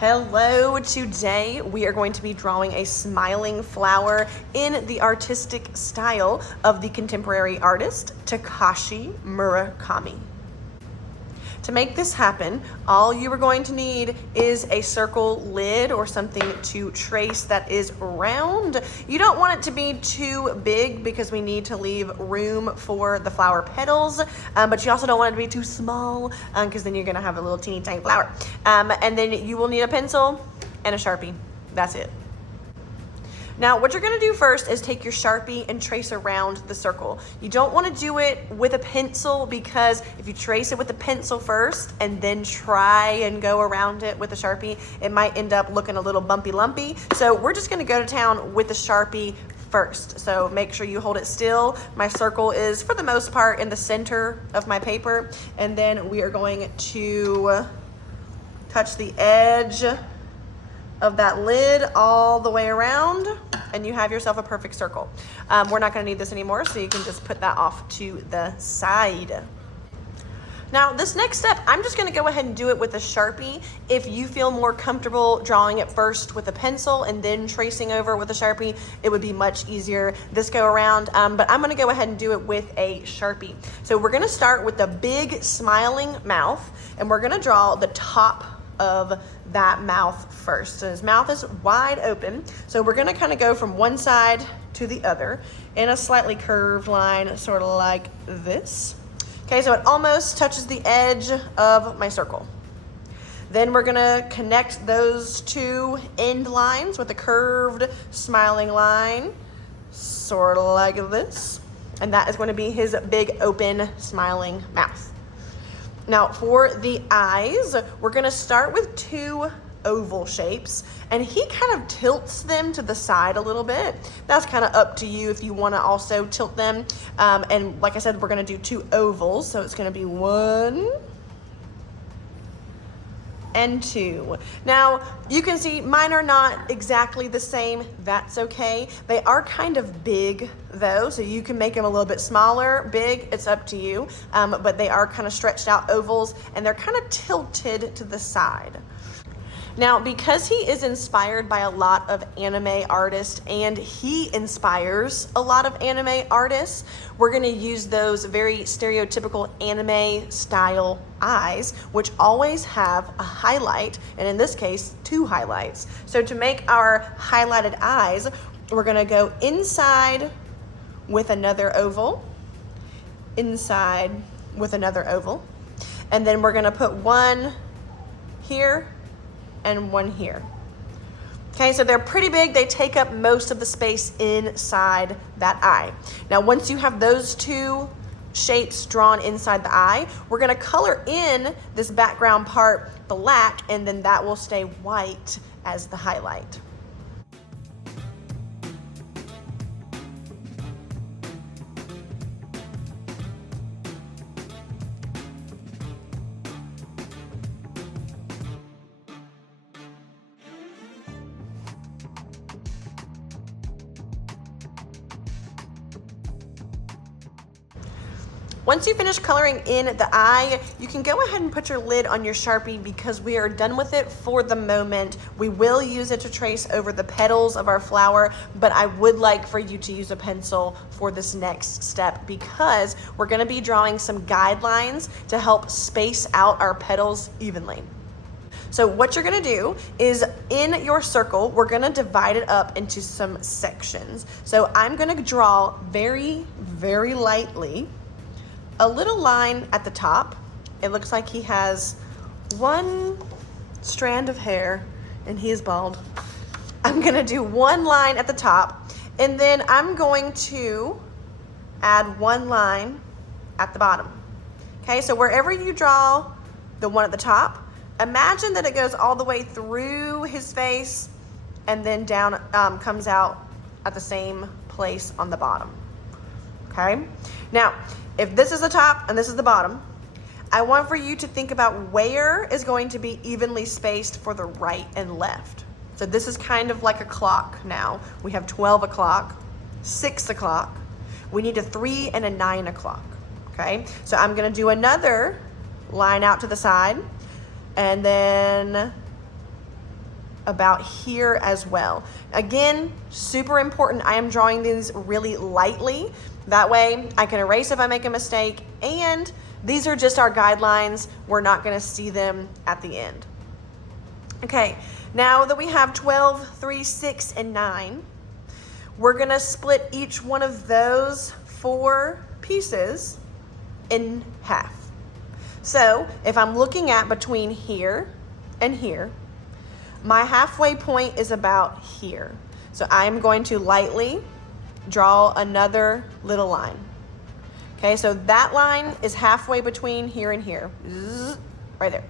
Hello, today we are going to be drawing a smiling flower in the artistic style of the contemporary artist Takashi Murakami. To make this happen, all you are going to need is a circle lid or something to trace that is round. You don't want it to be too big because we need to leave room for the flower petals, but you also don't want it to be too small because then you're gonna have a little teeny tiny flower. And then you will need a pencil and a Sharpie. That's it. Now, what you're gonna do first is take your Sharpie and trace around the circle. You don't wanna do it with a pencil because if you trace it with a pencil first and then try and go around it with a Sharpie, it might end up looking a little bumpy lumpy. So we're just gonna go to town with the Sharpie first. So make sure you hold it still. My circle is, for the most part, in the center of my paper. And then we are going to touch the edge of that lid all the way around, and you have yourself a perfect circle. We're not gonna need this anymore, so you can just put that off to the side. Now, this next step, I'm just gonna go ahead and do it with a Sharpie. If you feel more comfortable drawing it first with a pencil and then tracing over with a Sharpie, it would be much easier this go around, but I'm gonna go ahead and do it with a Sharpie. So we're gonna start with the big smiling mouth, and we're gonna draw the top of that mouth first. So his mouth is wide open. So we're gonna kind of go from one side to the other in a slightly curved line, sort of like this. Okay, so it almost touches the edge of my circle. Then we're gonna connect those two end lines with a curved smiling line, sort of like this. And that is going to be his big open smiling mouth. Now for the eyes, we're gonna start with two oval shapes, and he kind of tilts them to the side a little bit. That's kind of up to you if you wanna also tilt them. And like I said, we're gonna do two ovals, so it's gonna be 1 and 2. Now, you can see mine are not exactly the same. That's okay. They are kind of big though, so you can make them a little bit smaller, big, it's up to you. But they are kind of stretched out ovals, and they're kind of tilted to the side. Now, because he is inspired by a lot of anime artists and he inspires a lot of anime artists, we're gonna use those very stereotypical anime style eyes, which always have a highlight, and in this case, 2 highlights. So to make our highlighted eyes, we're gonna go inside with another oval, inside with another oval, and then we're gonna put one here and one here. Okay, so they're pretty big. They take up most of the space inside that eye. Now, once you have those two shapes drawn inside the eye, we're gonna color in this background part black, and then that will stay white as the highlight. Once you finish coloring in the eye, you can go ahead and put your lid on your Sharpie because we are done with it for the moment. We will use it to trace over the petals of our flower, but I would like for you to use a pencil for this next step because we're gonna be drawing some guidelines to help space out our petals evenly. So what you're gonna do is in your circle, we're gonna divide it up into some sections. So I'm gonna draw very, very lightly a little line at the top. It looks like he has one strand of hair and he is bald. I'm gonna do one line at the top, and then I'm going to add one line at the bottom. Okay, so wherever you draw the one at the top, imagine that it goes all the way through his face and then down, comes out at the same place on the bottom. Okay, now, if this is the top and this is the bottom, I want for you to think about where is going to be evenly spaced for the right and left. So this is kind of like a clock now. We have 12 o'clock, 6 o'clock. We need a 3 and a 9 o'clock, okay? So I'm gonna do another line out to the side, and then about here as well. Again, super important. I am drawing these really lightly. That way I can erase if I make a mistake, and these are just our guidelines. We're not gonna see them at the end. Okay, now that we have 12, 3, 6, and 9, we're gonna split each one of those 4 pieces in half. So if I'm looking at between here and here, my halfway point is about here. So I'm going to lightly draw another little line. Okay, so that line is halfway between here and here. Zzz, right there.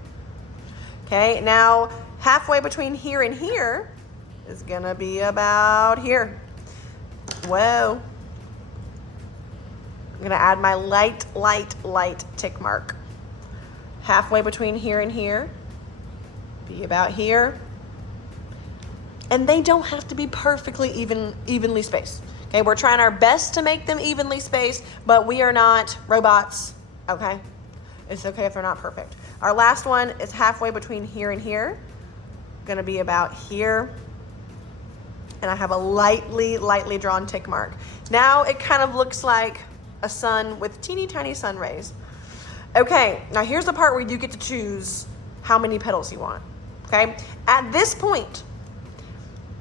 Okay, now halfway between here and here is gonna be about here. Whoa. I'm gonna add my light tick mark. Halfway between here and here, be about here. And they don't have to be perfectly evenly spaced. Okay, we're trying our best to make them evenly spaced, but we are not robots, okay? It's okay if they're not perfect. Our last one is halfway between here and here. Gonna be about here. And I have a lightly drawn tick mark. Now it kind of looks like a sun with teeny tiny sun rays. Okay, now here's the part where you get to choose how many petals you want, okay? At this point,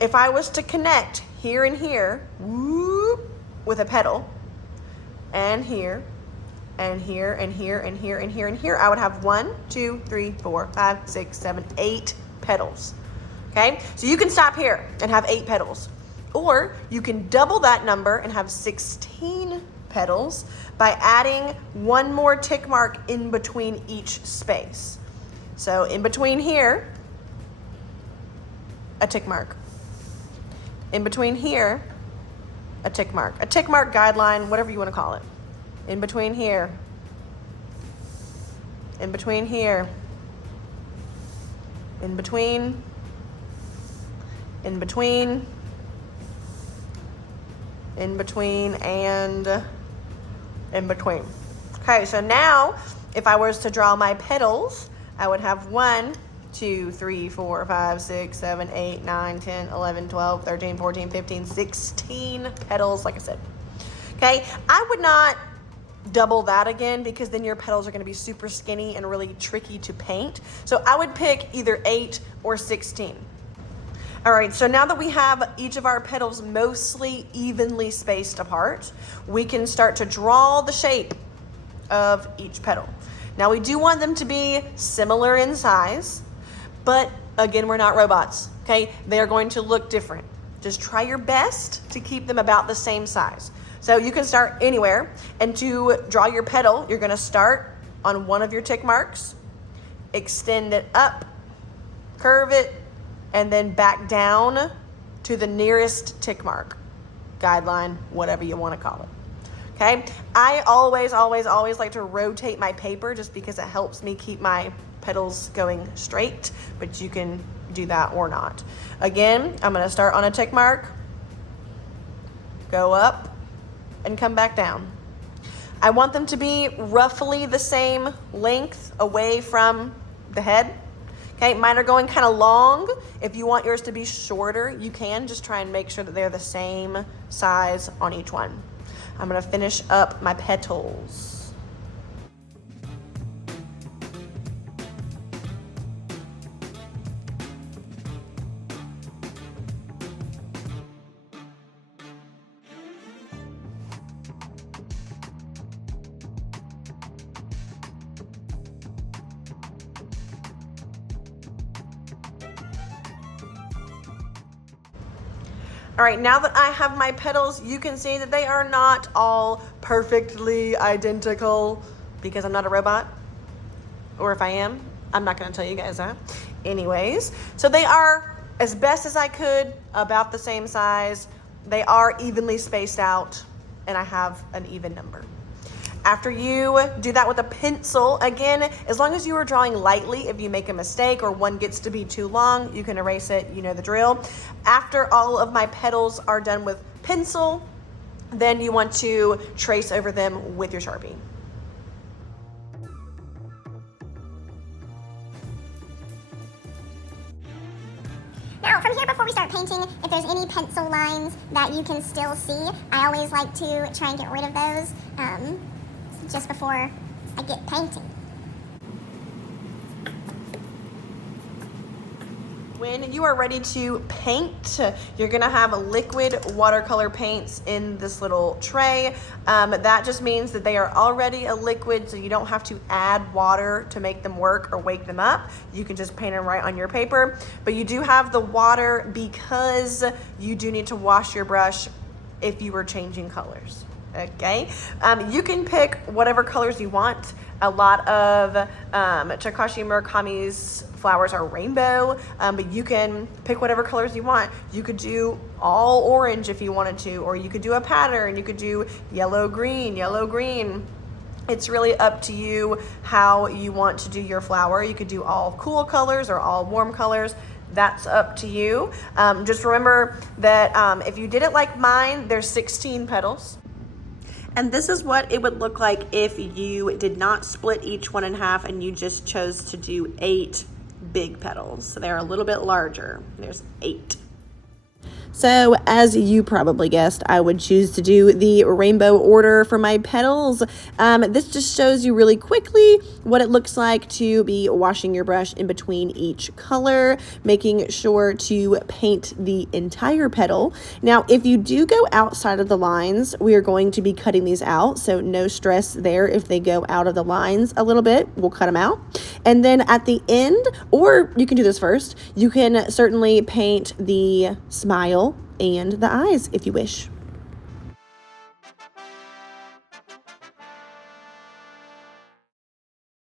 if I was to connect here and here, whoop, with a petal, and here, and here, and here, and here, and here, and here, I would have 1, 2, 3, 4, 5, 6, 7, 8 petals, okay? So you can stop here and have 8 petals, or you can double that number and have 16 petals by adding 1 more tick mark in between each space. So in between here, a tick mark. In between here, a tick mark. A tick mark guideline, whatever you want to call it. In between here. In between here. In between. In between. In between, and in between. Okay, so now if I was to draw my petals, I would have 1, 2, 3, 4, 5, 6, 7, 8, 9, 10, 11, 12, 13, 14, 15, 16 petals, like I said. Okay, I would not double that again because then your petals are going to be super skinny and really tricky to paint. So I would pick either 8 or 16. All right, so now that we have each of our petals mostly evenly spaced apart, we can start to draw the shape of each petal. Now we do want them to be similar in size, but again, we're not robots, okay? They are going to look different. Just try your best to keep them about the same size. So you can start anywhere, and to draw your petal, you're gonna start on one of your tick marks, extend it up, curve it, and then back down to the nearest tick mark, guideline, whatever you want to call it. Okay, I always like to rotate my paper just because it helps me keep my petals going straight, but you can do that or not. Again, I'm going to start on a tick mark, go up, and come back down. I want them to be roughly the same length away from the head. Okay, mine are going kind of long. If you want yours to be shorter, you can just try and make sure that they're the same size on each one. I'm gonna finish up my petals. All right, now that I have my petals, you can see that they are not all perfectly identical because I'm not a robot. Or if I am, I'm not gonna tell you guys that. Anyways, so they are, as best as I could, about the same size. They are evenly spaced out, and I have an even number. After you do that with a pencil, again, as long as you are drawing lightly, if you make a mistake or one gets to be too long, you can erase it, you know the drill. After all of my petals are done with pencil, then you want to trace over them with your Sharpie. Now, from here, before we start painting, if there's any pencil lines that you can still see, I always like to try and get rid of those just before I get painting. When you are ready to paint, you're gonna have liquid watercolor paints in this little tray. That just means that they are already a liquid, so you don't have to add water to make them work or wake them up. You can just paint them right on your paper. But you do have the water because you do need to wash your brush if you were changing colors. Okay, you can pick whatever colors you want. A lot of Takashi Murakami's flowers are rainbow, but you can pick whatever colors you want. You could do all orange if you wanted to, or you could do a pattern. You could do yellow, green, yellow, green. It's really up to you how you want to do your flower. You could do all cool colors or all warm colors. That's up to you. Just remember that if you did it like mine, there's 16 petals. And this is what it would look like if you did not split each one in half and you just chose to do 8 big petals. So they're a little bit larger. There's 8. So as you probably guessed, I would choose to do the rainbow order for my petals. This just shows you really quickly what it looks like to be washing your brush in between each color, making sure to paint the entire petal. Now, if you do go outside of the lines, we are going to be cutting these out. So no stress there if they go out of the lines a little bit, we'll cut them out. And then at the end, or you can do this first, you can certainly paint the smile and the eyes if you wish.